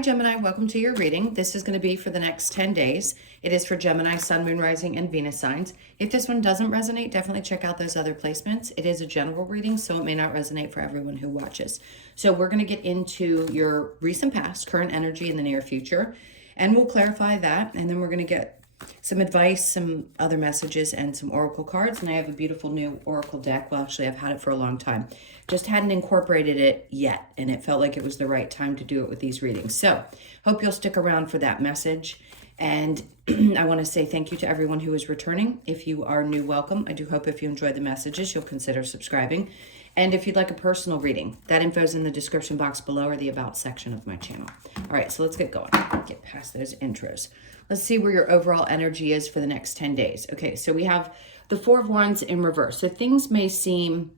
Hi Gemini, welcome to your reading. This is going to be for the next 10 days. It is for Gemini, Sun, Moon, Rising, and Venus signs. If this one doesn't resonate, definitely check out those other placements. It is a general reading, so it may not resonate for everyone who watches. So we're going to get into your recent past, current energy, in the near future, and we'll clarify that, and then we're going to get some advice, some other messages, and some oracle cards. And I have a beautiful new oracle deck. Well, actually, I've had it for a long time. Just hadn't incorporated it yet, and it felt like it was the right time to do it with these readings. So hope you'll stick around for that message. And I want to say thank you to everyone who is returning. If you are new, welcome. I do hope if you enjoy the messages, you'll consider subscribing. And if you'd like a personal reading, that info is in the description box below or the About section of my channel. All right, so let's get going. Get past those intros. Let's see where your overall energy is for the next 10 days. Okay, so we have the Four of Wands in reverse. So things may seem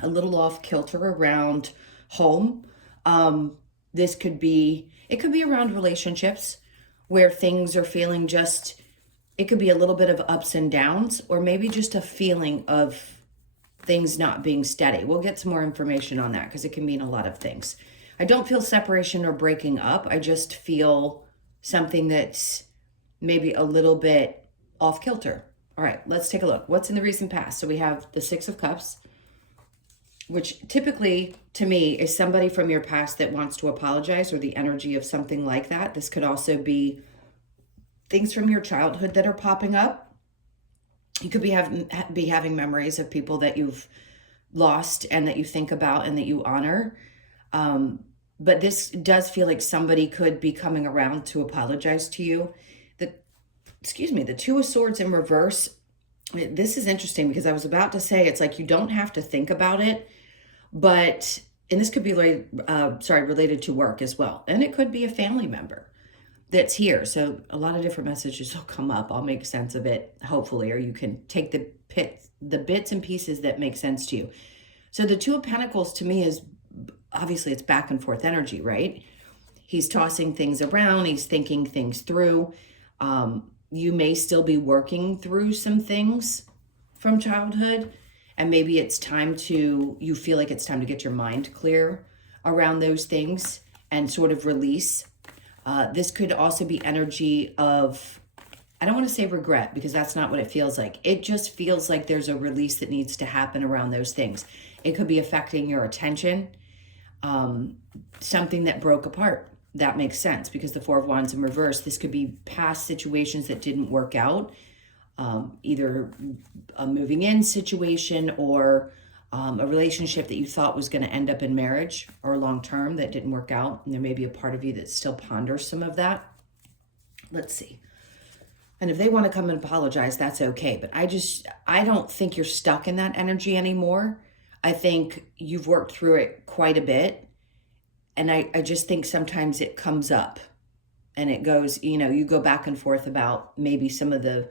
a little off kilter around home. This could be, it could be around relationships where things are feeling just, it could be a little bit of ups and downs, or maybe just a feeling of things not being steady. We'll get some more information on that because it can mean a lot of things. I don't feel separation or breaking up. I just feel something that's maybe a little bit off kilter. All right, let's take a look. What's in the recent past? So we have the Six of Cups, which typically to me is somebody from your past that wants to apologize, or the energy of something like that. This could also be things from your childhood that are popping up. You could be having memories of people that you've lost and that you think about and that you honor. But this does feel like somebody could be coming around to apologize to you. The Two of Swords in reverse. This is interesting because I was about to say it's like you don't have to think about it, but, and this could be related to work as well. And it could be a family member that's here. So a lot of different messages will come up. I'll make sense of it, hopefully, or you can take the bits and pieces that make sense to you. So the Two of Pentacles to me is, obviously it's back and forth energy, right? He's tossing things around. He's thinking things through. You may still be working through some things from childhood, and maybe it's time to, you feel like it's time to get your mind clear around those things and sort of release. This could also be energy of, I don't want to say regret because that's not what it feels like. It just feels like there's a release that needs to happen around those things. It could be affecting your attention, something that broke apart. That makes sense because the Four of Wands in reverse, this could be past situations that didn't work out, either a moving in situation or a relationship that you thought was going to end up in marriage or long-term that didn't work out. And there may be a part of you that still ponders some of that. Let's see. And if they want to come and apologize, that's okay. But I don't think you're stuck in that energy anymore. I think you've worked through it quite a bit. And I just think sometimes it comes up and it goes, you go back and forth about maybe some of the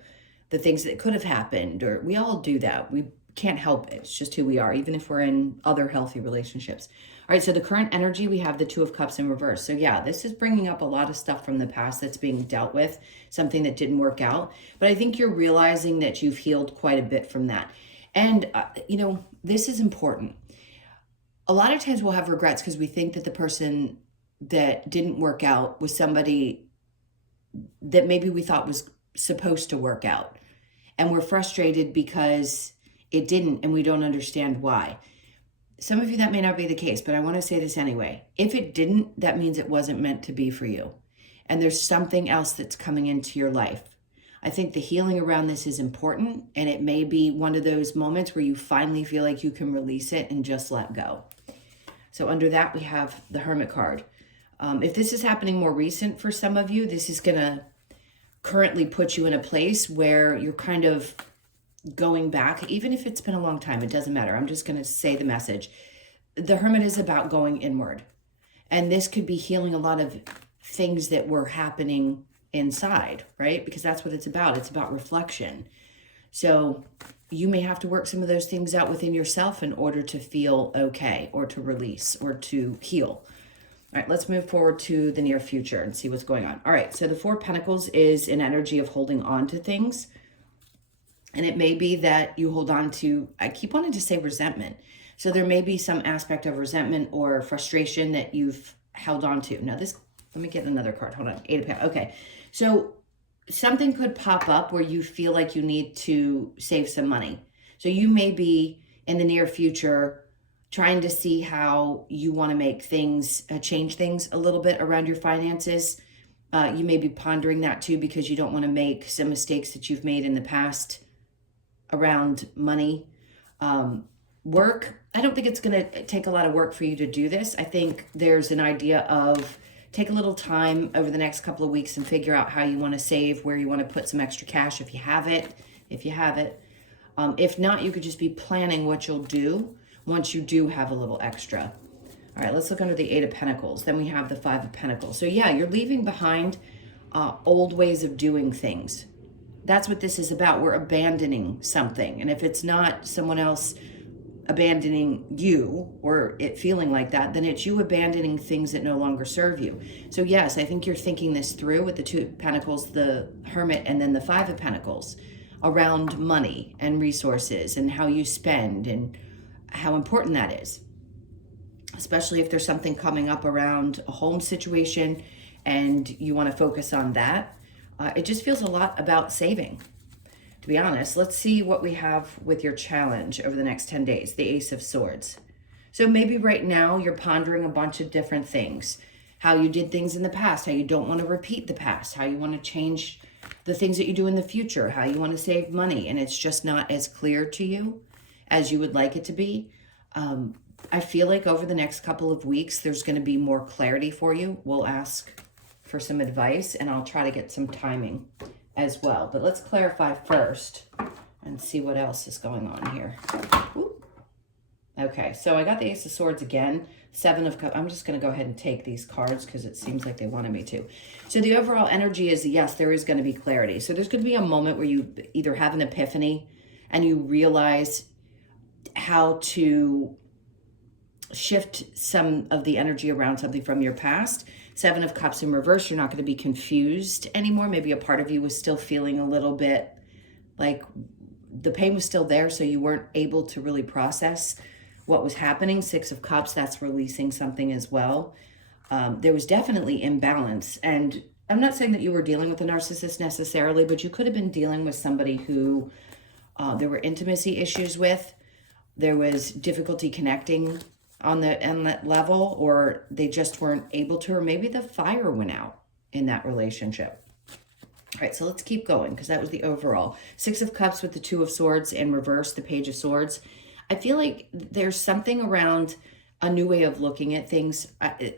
things that could have happened, or we all do that. We can't help it. It's just who we are, even if we're in other healthy relationships. All right, so the current energy, we have the Two of Cups in reverse. So yeah, this is bringing up a lot of stuff from the past that's being dealt with, something that didn't work out. But I think you're realizing that you've healed quite a bit from that. And, this is important. A lot of times we'll have regrets because we think that the person that didn't work out was somebody that maybe we thought was supposed to work out. And we're frustrated because it didn't and we don't understand why. Some of you, that may not be the case, but I want to say this anyway. If it didn't, that means it wasn't meant to be for you. And there's something else that's coming into your life. I think the healing around this is important, and it may be one of those moments where you finally feel like you can release it and just let go. So under that, we have the Hermit card. If this is happening more recent for some of you, this is going to currently put you in a place where you're kind of going back, even if it's been a long time, it doesn't matter. I'm just going to say the message. The Hermit is about going inward. And this could be healing a lot of things that were happening inside, right? Because that's what it's about. It's about reflection. So you may have to work some of those things out within yourself in order to feel okay, or to release, or to heal. All right, let's move forward to the near future and see what's going on. All right, so the Four of Pentacles is an energy of holding on to things. And it may be that you hold on to, I keep wanting to say resentment. So there may be some aspect of resentment or frustration that you've held on to. Now, this Let me get another card. Hold on. Eight of Pentacles. Okay. So something could pop up where you feel like you need to save some money. So you may be in the near future trying to see how you want to make things, change things a little bit around your finances. You may be pondering that too because you don't want to make some mistakes that you've made in the past around money. Work, I don't think it's going to take a lot of work for you to do this. I think there's an idea of take a little time over the next couple of weeks and figure out how you want to save, where you want to put some extra cash if you have it. If not, you could just be planning what you'll do once you do have a little extra. All right, let's look under the Eight of Pentacles. Then we have the Five of Pentacles. So yeah, you're leaving behind old ways of doing things. That's what this is about. We're abandoning something. And if it's not someone else abandoning you or it feeling like that, then it's you abandoning things that no longer serve you. So yes, I think you're thinking this through with the Two of Pentacles, the Hermit, and then the Five of Pentacles around money and resources and how you spend and how important that is. Especially if there's something coming up around a home situation and you want to focus on that. It just feels a lot about saving, to be honest. Let's see what we have with your challenge over the next 10 days, the Ace of Swords. So maybe right now you're pondering a bunch of different things, how you did things in the past, how you don't want to repeat the past, how you want to change the things that you do in the future, how you want to save money, and it's just not as clear to you as you would like it to be. I feel like over the next couple of weeks, there's going to be more clarity for you. We'll ask for some advice and I'll try to get some timing as well. But let's clarify first and see what else is going on here. Ooh. Okay, so I got the Ace of Swords again, Seven of Cups. I'm just going to go ahead and take these cards because it seems like they wanted me to. So the overall energy is, yes, there is going to be clarity. So there's going to be a moment where you either have an epiphany and you realize how to shift some of the energy around something from your past. Seven of Cups in reverse, you're not going to be confused anymore. Maybe a part of you was still feeling a little bit like the pain was still there, so you weren't able to really process what was happening. Six of Cups, that's releasing something as well. There was definitely imbalance. And I'm not saying that you were dealing with a narcissist necessarily, but you could have been dealing with somebody who there were intimacy issues with. There was difficulty connecting on that level, or they just weren't able to, or maybe the fire went out in that relationship. All right, so let's keep going because that was the overall. Six of Cups with the Two of Swords in reverse, the Page of Swords. I feel like there's something around a new way of looking at things.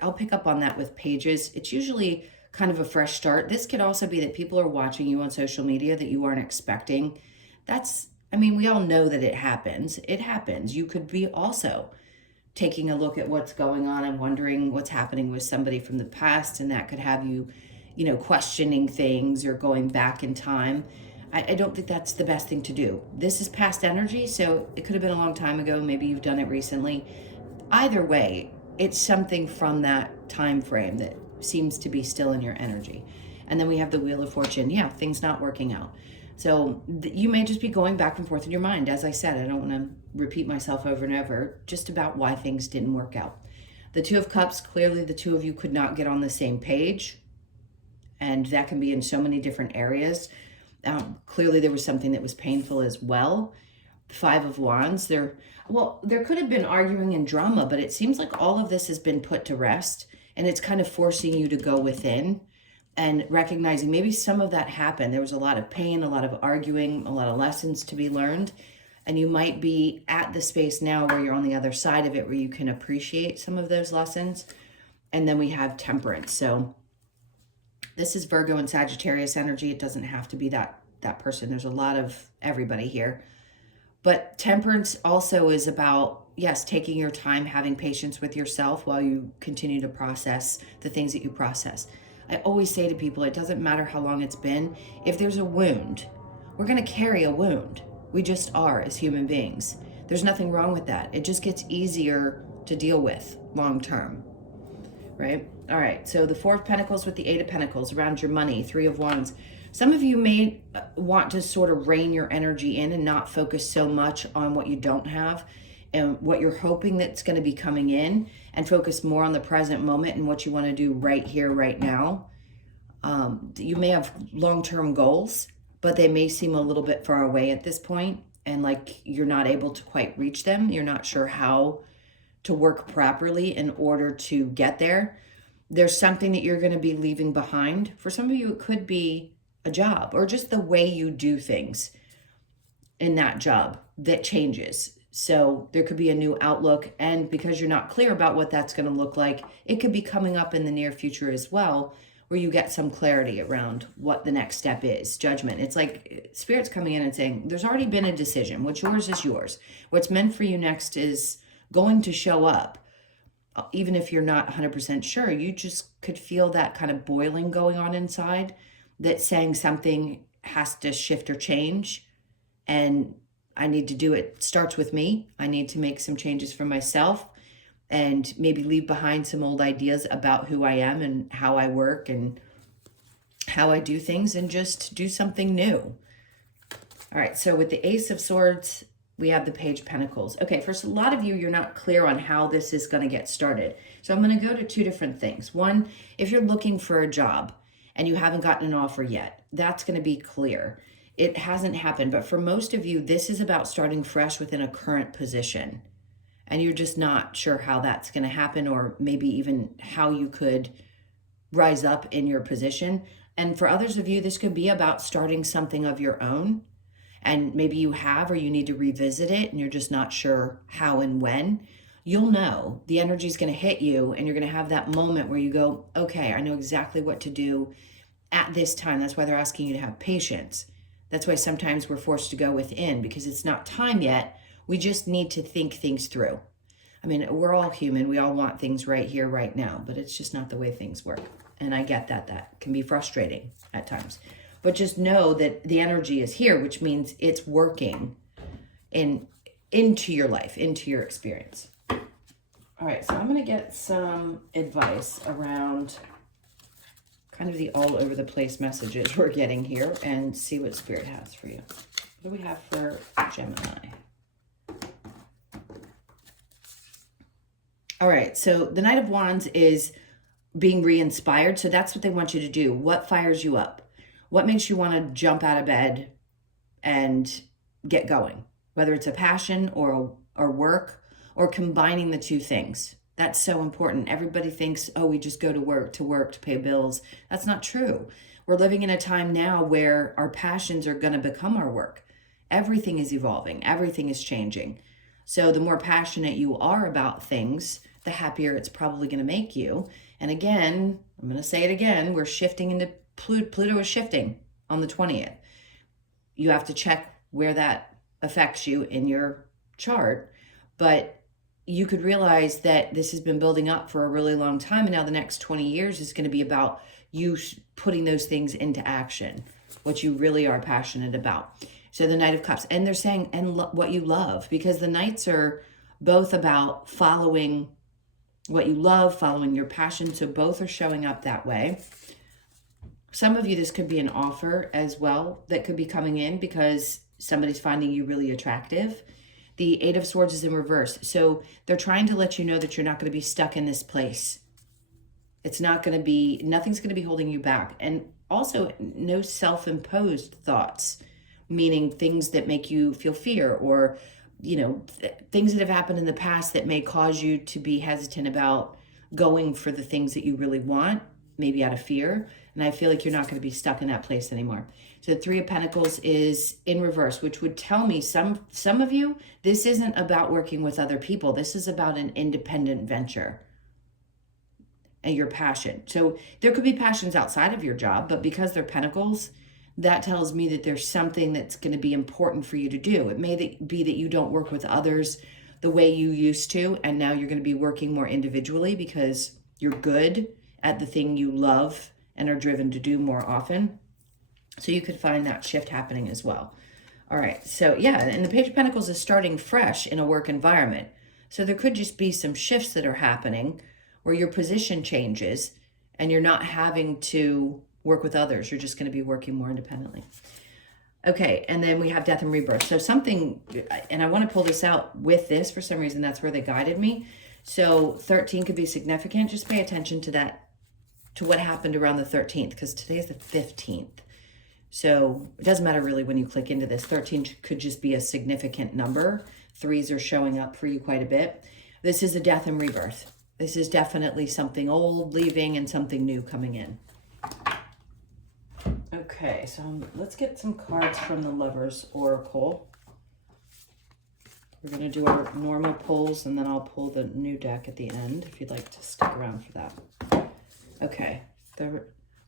I'll pick up on that with pages. It's usually kind of a fresh start. This could also be that people are watching you on social media that you aren't expecting. We all know that it happens. It happens. You could be also taking a look at what's going on and wondering what's happening with somebody from the past, and that could have you, questioning things or going back in time. I don't think that's the best thing to do. This is past energy, so it could have been a long time ago. Maybe you've done it recently. Either way, it's something from that time frame that seems to be still in your energy. And then we have the Wheel of Fortune. Yeah, things not working out. So you may just be going back and forth in your mind. As I said, I don't want to repeat myself over and over, just about why things didn't work out. The Two of Cups, clearly the two of you could not get on the same page. And that can be in so many different areas. Clearly there was something that was painful as well. Five of Wands, there could have been arguing and drama, but it seems like all of this has been put to rest, and it's kind of forcing you to go within and recognizing maybe some of that happened. There was a lot of pain, a lot of arguing, a lot of lessons to be learned. And you might be at the space now where you're on the other side of it, where you can appreciate some of those lessons. And then we have Temperance. So this is Virgo and Sagittarius energy. It doesn't have to be that person. There's a lot of everybody here. But Temperance also is about, yes, taking your time, having patience with yourself while you continue to process the things that you process. I always say to people, it doesn't matter how long it's been. If there's a wound, we're going to carry a wound. We just are as human beings. There's nothing wrong with that. It just gets easier to deal with long term, right? All right, so the Four of Pentacles with the Eight of Pentacles around your money, Three of Wands. Some of you may want to sort of rein your energy in and not focus so much on what you don't have and what you're hoping that's going to be coming in, and focus more on the present moment and what you want to do right here, right now. You may have long-term goals, but they may seem a little bit far away at this point, and like you're not able to quite reach them. You're not sure how to work properly in order to get there. There's something that you're going to be leaving behind. For some of you, it could be a job or just the way you do things in that job that changes. So there could be a new outlook, and because you're not clear about what that's going to look like, it could be coming up in the near future as well, where you get some clarity around what the next step is. Judgment. It's like Spirit's coming in and saying, there's already been a decision. What's yours is yours. What's meant for you next is going to show up. Even if you're not 100% sure, you just could feel that kind of boiling going on inside that's saying something has to shift or change. And I need to do it. It starts with me. I need to make some changes for myself and maybe leave behind some old ideas about who I am and how I work and how I do things, and just do something new. All right, so with the Ace of Swords, we have the Page of Pentacles. Okay, for a lot of you, you're not clear on how this is going to get started. So I'm going to go to two different things. One, if you're looking for a job and you haven't gotten an offer yet, that's going to be clear. It hasn't happened, but for most of you, this is about starting fresh within a current position. And you're just not sure how that's going to happen, or maybe even how you could rise up in your position. And for others of you, this could be about starting something of your own. And maybe you have, or you need to revisit it, and you're just not sure how and when. You'll know. The energy is going to hit you, and you're going to have that moment where you go, okay, I know exactly what to do at this time. That's why they're asking you to have patience. That's why sometimes we're forced to go within, because it's not time yet. We just need to think things through. I mean, we're all human. We all want things right here, right now, but it's just not the way things work. And I get that. That can be frustrating at times. But just know that the energy is here, which means it's working into your life, into your experience. All right, so I'm going to get some advice around kind of the all over the place messages we're getting here, and see what Spirit has for you. What do we have for Gemini? All right, so the Knight of Wands is being re-inspired. So that's what they want you to do. What fires you up? What makes you want to jump out of bed and get going? Whether it's a passion or work, or combining the two things. That's so important. Everybody thinks, oh, we just go to work to pay bills. That's not true. We're living in a time now where our passions are going to become our work. Everything is evolving. Everything is changing. So the more passionate you are about things, the happier it's probably going to make you. And again, I'm going to say it again, we're shifting into Pluto is shifting on the 20th. You have to check where that affects you in your chart, but you could realize that this has been building up for a really long time, and now the next 20 years is going to be about you putting those things into action, what you really are passionate about. So the Knight of Cups, and they're saying, and what you love, because the Knights are both about following what you love, following your passion. So both are showing up that way. Some of you, this could be an offer as well that could be coming in because somebody's finding you really attractive. The Eight of Swords is in reverse. So they're trying to let you know that you're not going to be stuck in this place. It's not going to be, nothing's going to be holding you back. And also no self-imposed thoughts, meaning things that make you feel fear, or, you know, things that have happened in the past that may cause you to be hesitant about going for the things that you really want, maybe out of fear. And I feel like you're not going to be stuck in that place anymore. So the Three of Pentacles is in reverse, which would tell me some of you, this isn't about working with other people. This is about an independent venture and your passion. So there could be passions outside of your job, but because they're pentacles, that tells me that there's something that's going to be important for you to do. It may be that you don't work with others the way you used to, and now you're going to be working more individually because you're good at the thing you love and are driven to do more often. So you could find that shift happening as well. All right, so yeah, and the Page of Pentacles is starting fresh in a work environment. So there could just be some shifts that are happening where your position changes and you're not having to work with others. You're just going to be working more independently. Okay, and then we have death and rebirth. So something, and I want to pull this out with this for some reason. That's where they guided me. So 13 could be significant. Just pay attention to that, to what happened around the 13th, because today is the 15th. So it doesn't matter really when you click into this. 13 could just be a significant number. Threes are showing up for you quite a bit. This is a death and rebirth. This is definitely something old leaving and something new coming in. Okay, so let's get some cards from the Lover's Oracle. We're going to do our normal pulls, and then I'll pull the new deck at the end if you'd like to stick around for that. Okay,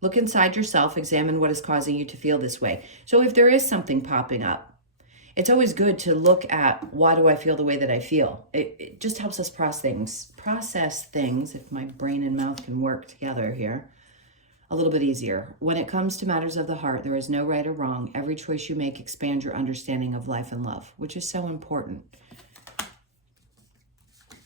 look inside yourself, examine what is causing you to feel this way. So if there is something popping up, it's always good to look at, why do I feel the way that I feel? It just helps us process things, if my brain and mouth can work together here, a little bit easier. When it comes to matters of the heart, there is no right or wrong. Every choice you make expands your understanding of life and love, which is so important.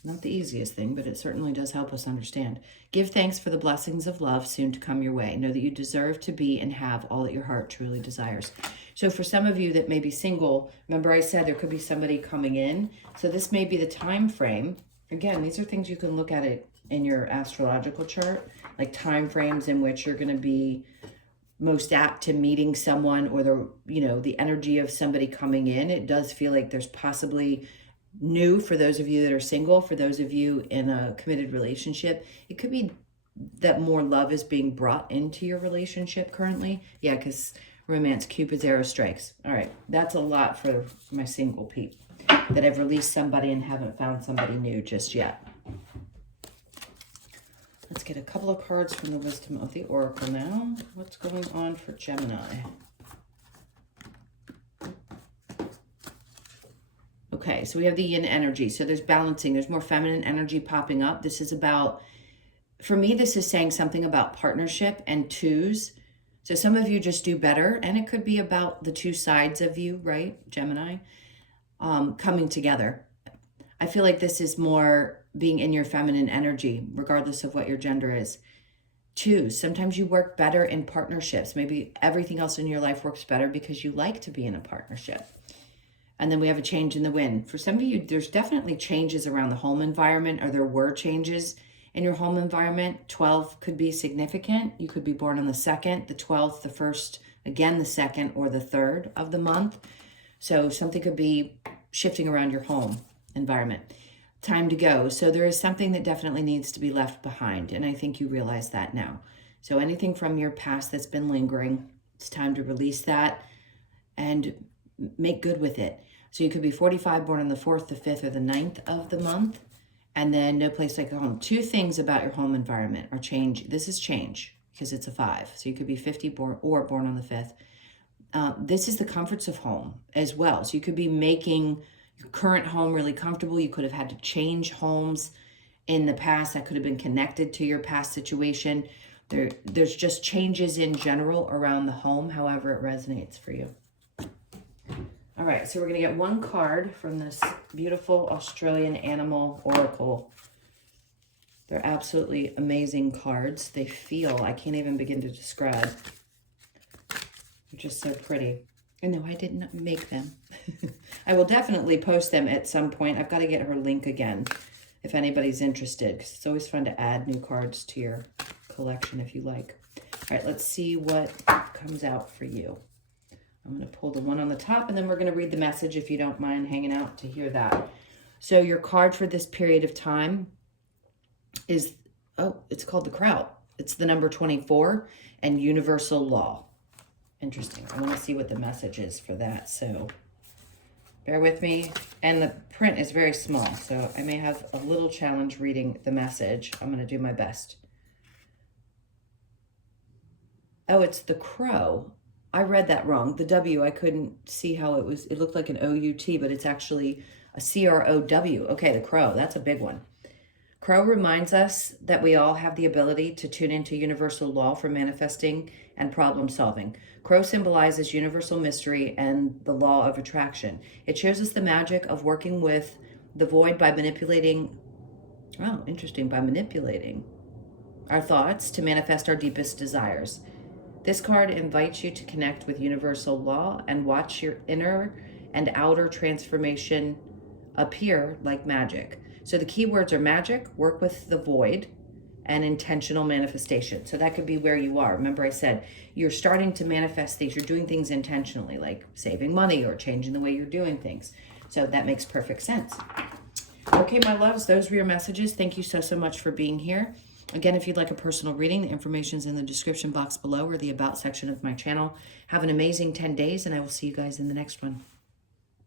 Not the easiest thing, but it certainly does help us understand. Give thanks for the blessings of love soon to come your way. Know that you deserve to be and have all that your heart truly desires. So for some of you that may be single, remember I said there could be somebody coming in. So this may be the time frame. Again, these are things you can look at it in your astrological chart, like time frames in which you're going to be most apt to meeting someone, or the energy of somebody coming in. It does feel like there's possibly new for those of you that are single. For those of you in a committed relationship, it could be that more love is being brought into your relationship currently. Yeah, because romance, Cupid's arrow strikes. All right, that's a lot for my single peep that have released somebody and haven't found somebody new just yet. Let's get a couple of cards from the Wisdom of the Oracle now. What's going on for Gemini? Okay, so we have the yin energy. So there's balancing. There's more feminine energy popping up. This is about, for me, this is saying something about partnership and twos. So some of you just do better, and it could be about the two sides of you, right, Gemini, coming together. I feel like this is more being in your feminine energy, regardless of what your gender is. Twos, sometimes you work better in partnerships. Maybe everything else in your life works better because you like to be in a partnership. And then we have a change in the wind. For some of you, there's definitely changes around the home environment, or there were changes in your home environment. 12 could be significant. You could be born on the 2nd, the 12th, the 1st, again, the 2nd, or the 3rd of the month. So something could be shifting around your home environment. Time to go. So there is something that definitely needs to be left behind. And I think you realize that now. So anything from your past that's been lingering, it's time to release that and make good with it. So you could be 45, born on the 4th, the 5th, or the 9th of the month. And then no place like home. Two things about your home environment are change. This is change because it's a 5. So you could be 50 born on the 5th. This is the comforts of home as well. So you could be making your current home really comfortable. You could have had to change homes in the past. That could have been connected to your past situation. There's just changes in general around the home, however it resonates for you. All right, so we're going to get one card from this beautiful Australian Animal Oracle. They're absolutely amazing cards. They feel, I can't even begin to describe. They're just so pretty. And no, I did not make them. I will definitely post them at some point. I've got to get her link again if anybody's interested, because it's always fun to add new cards to your collection if you like. All right, let's see what comes out for you. I'm going to pull the one on the top, and then we're going to read the message if you don't mind hanging out to hear that. So your card for this period of time is, it's called the Crow. It's the number 24 and universal law. Interesting. I want to see what the message is for that. So bear with me. And the print is very small, so I may have a little challenge reading the message. I'm going to do my best. Oh, it's the Crow. I read that wrong. The W, I couldn't see how it was. It looked like an O-U-T, but it's actually a C-R-O-W. Okay, the Crow. That's a big one. Crow reminds us that we all have the ability to tune into universal law for manifesting and problem solving. Crow symbolizes universal mystery and the law of attraction. It shows us the magic of working with the void by manipulating, by manipulating our thoughts to manifest our deepest desires. This card invites you to connect with universal law and watch your inner and outer transformation appear like magic. So the key words are magic, work with the void, and intentional manifestation. So that could be where you are. Remember I said you're starting to manifest things. You're doing things intentionally, like saving money or changing the way you're doing things. So that makes perfect sense. Okay, my loves, those were your messages. Thank you so much for being here. Again, if you'd like a personal reading, the information is in the description box below or the About section of my channel. Have an amazing 10 days, and I will see you guys in the next one.